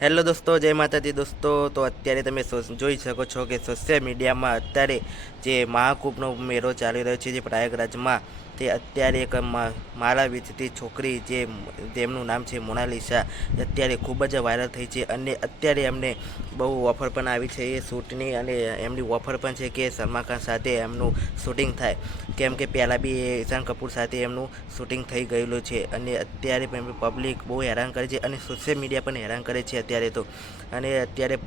Hello દોસ્તો, જય માતાજી દોસ્તો. તો અત્યારે તમે જોઈ શકો છો કે સોશિયલ મીડિયામાં અત્યારે જે મહાકુંભનો મેળો ચાલી રહ્યો છે જે પ્રયાગરાજમાં, તે અત્યારે એક માળા વેચતી છોકરી જેમનું નામ છે મોનાલિસા, અત્યારે ખૂબ જ વાયરલ થઈ છે. અને અત્યારે એમને બહુ ઓફર પણ આવી છે એ શૂટની, અને એમની ઓફર પણ છે કે સલમાન ખાન સાથે એમનું શૂટિંગ થાય, કેમ કે પહેલાં બી ઈશાન કપૂર સાથે એમનું શૂટિંગ થઈ ગયેલું છે. અને અત્યારે પણ પબ્લિક બહુ હેરાન કરે છે અને સોશિયલ મીડિયા પણ હેરાન કરે છે અત્યારે તો. અને અત્યારે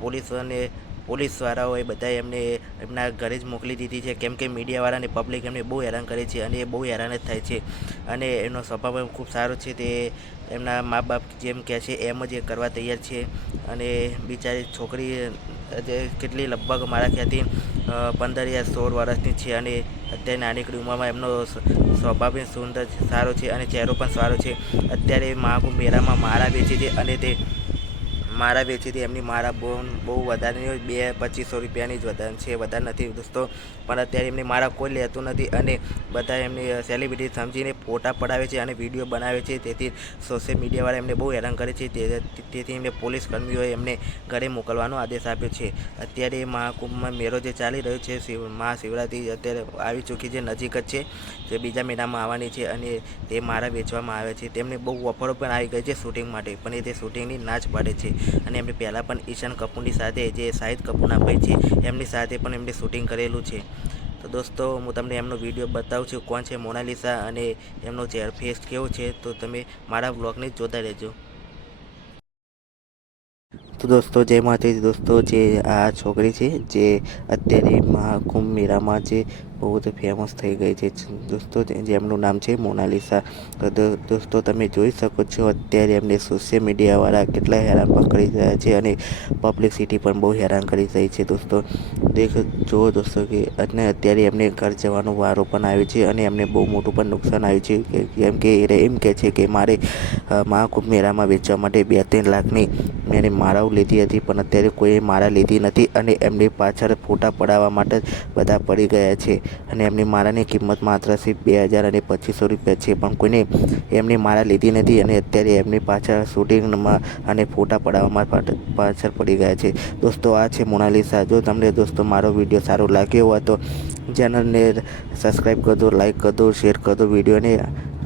પોલીસવાળાઓએ બધા એમને એમના ઘરે જ મોકલી દીધી છે, કેમ કે મીડિયાવાળાને પબ્લિક એમને બહુ હેરાન કરે છે અને એ બહુ હેરાન જ થાય છે. અને એમનો સ્વભાવ પણ ખૂબ સારો છે. તે એમના મા બાપ જેમ કહે છે એમ જ એ કરવા તૈયાર છે. અને બિચારી છોકરી જે કેટલી લગભગ મારા ખ્યાલથી 15 યા 16 વર્ષની છે. અને અત્યારે નાનીકડી ઉંમરમાં એમનો સ્વભાવ પણ સુંદર સારો છે અને ચહેરો પણ સારો છે. અત્યારે મહાકુંભ મેળામાં માળા વેચે છે, અને તે માળા વેચી હતી. એમની માળા બહુ વધારે નહીં હોય, 200-2500 રૂપિયાની જ વધારે છે, વધારે નથી દોસ્તો. પણ અત્યારે એમની માળા કોઈ લેતું નથી, અને બધા એમની સેલિબ્રિટી સમજીને ફોટા પડાવે છે અને વિડીયો બનાવે છે. તેથી સોશિયલ મીડિયાવાળા એમને બહુ હેરાન કરે છે. તેથી એમને પોલીસ કર્મીઓએ એમને ઘરે મોકલવાનો આદેશ આપ્યો છે. અત્યારે મહાકુંભમાં મેળો જે ચાલી રહ્યો છે, મહાશિવરાત્રિ અત્યારે આવી ચૂકી છે, નજીક જ છે, જે બીજા મહિનામાં આવવાની છે. અને તે માળા વેચવામાં આવે છે. તેમને બહુ ઓફરો પણ આવી ગઈ છે શૂટિંગ માટે, પણ એ તે શૂટિંગની ના જ પાડે છે. અને એમને પહેલાં પણ ઈશાન કપૂરની સાથે, જે શાહિદ કપૂરના ભાઈ છે, એમની સાથે પણ એમને શૂટિંગ કરેલું છે. તો દોસ્તો, હું તમને એમનો વિડીયો બતાવું છું કોણ છે મોનાલિસા, અને એમનો ફેસ કેવો છે. તો તમે મારા વ્લોગને જોતા રહેજો. તો દોસ્તો, જય માતાજી દોસ્તો. જે આ છોકરી છે, જે અત્યારે મહાકુંભ મેળામાં જે બહુ જ ફેમસ થઈ ગઈ છે દોસ્તો, જેમનું નામ છે મોનાલિસા. તો દોસ્તો, તમે જોઈ શકો છો અત્યારે એમને સોશિયલ મીડિયાવાળા કેટલા હેરાન પણ કરી રહ્યા છે, અને પબ્લિસિટી પણ બહુ હેરાન કરી રહી છે દોસ્તો. જુઓ દોસ્તો કે અને અત્યારે એમને ઘર જવાનો વારો પણ આવ્યો છે, અને એમને બહુ મોટું પણ નુકસાન આવ્યું છે, કેમ કે એ એમ કહે છે કે મારે મહાકુંભ મેળામાં વેચવા માટે 2-3 લાખની મેં માળાઓ લીધી હતી, પણ અત્યારે કોઈએ માળા લીધી નથી. અને એમની પાછળ ફોટા પડાવવા માટે બધા પડી ગયા છે. અને એમની માળાની કિંમત માત્ર 2000 અને 2500 રૂપિયા છે, પણ કોઈને એમની માળા લીધી નથી. અને અત્યારે એમની પાછળ શૂટિંગમાં અને ફોટા પડાવવામાં પાછળ પડી ગયા છે દોસ્તો. આ છે મોનાલિસા. જો તમને દોસ્તો મારો વિડીયો સારો લાગ્યો હોય તો ચેનલને સબસ્ક્રાઈબ કરી દો, લાઈક કરી દો, શેર કરી દો વિડીયોને,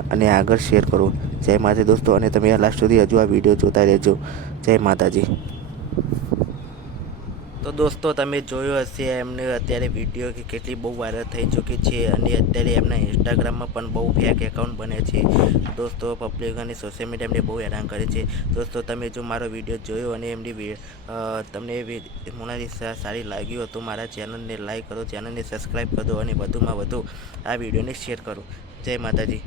અને આગળ શેર કરો. જય માતાજી દોસ્તો. અને તમે લાસ્ટ સુધી હજુ આ વિડીયો જોતા રહેજો. જય માતાજી. તો દોસ્તો, તમે જોયું હશે એમને અત્યારે વિડીયો કે કેટલી બહુ વાયરલ થઈ ચૂકી છે. અને અત્યારે એમના ઇન્સ્ટાગ્રામમાં પણ બહુ ફેક એકાઉન્ટ બને છે દોસ્તો. પબ્લિક અને સોશિયલ મીડિયા એમને બહુ હેરાન કરે છે દોસ્તો. તમે જો મારો વિડીયો જોયો અને તમને મોનાલિસા સારી લાગી હોય તો મારા ચેનલને લાઈક કરો, ચેનલને સબસ્ક્રાઈબ કરો, અને વધુમાં વધુ આ વિડીયોને શેર કરો. જય માતાજી.